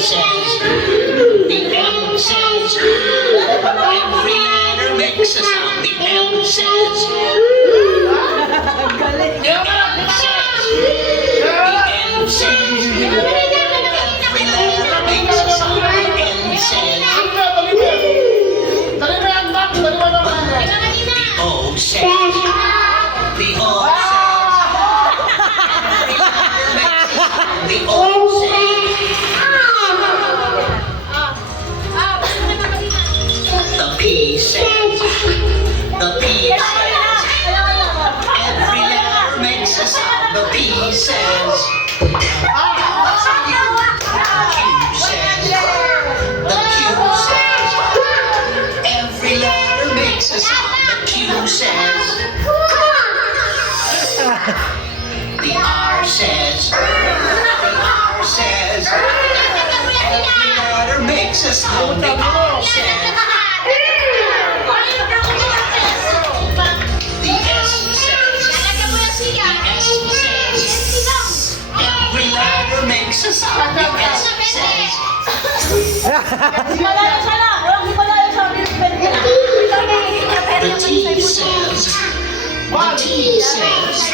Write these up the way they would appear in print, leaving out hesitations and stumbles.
says, the M says, every letter makes a sound. The M says, the M says, the M says, every letter makes a sound. The M says, the O says, the O says, every letter makes a sound. The O says, the P says, the P says, every letter makes a sound. The P says, the Q says, the Q says, every letter makes a sound. The Q says, the R says, the R says, every letter makes a sound. The R says, the S says, the S says, every letter makes a sound. The S says, the T says, the T says,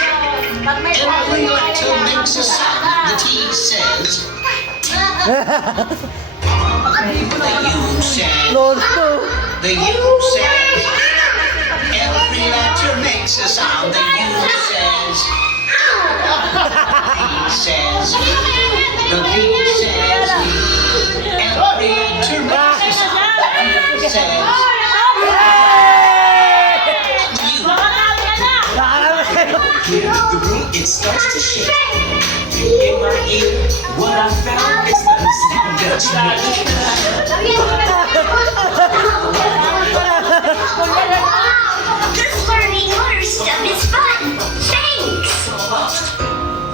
every letter makes a sound. The T says, the U says, the U says, every letter makes a sound. The U says, the V says, the V says, every letter makes a sound. The V says, the room, it starts to shake. In my ear, what I found is the sound that you make. This learning motor stuff is fun. Thanks.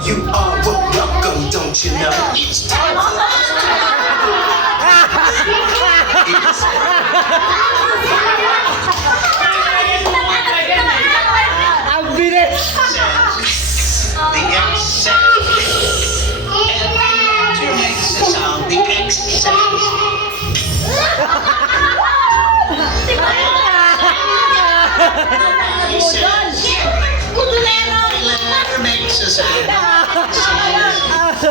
You are welcome, don't you know? It's time for us the X says, every letter makes a sound. The X says, the Y says, every letter makes a sound. The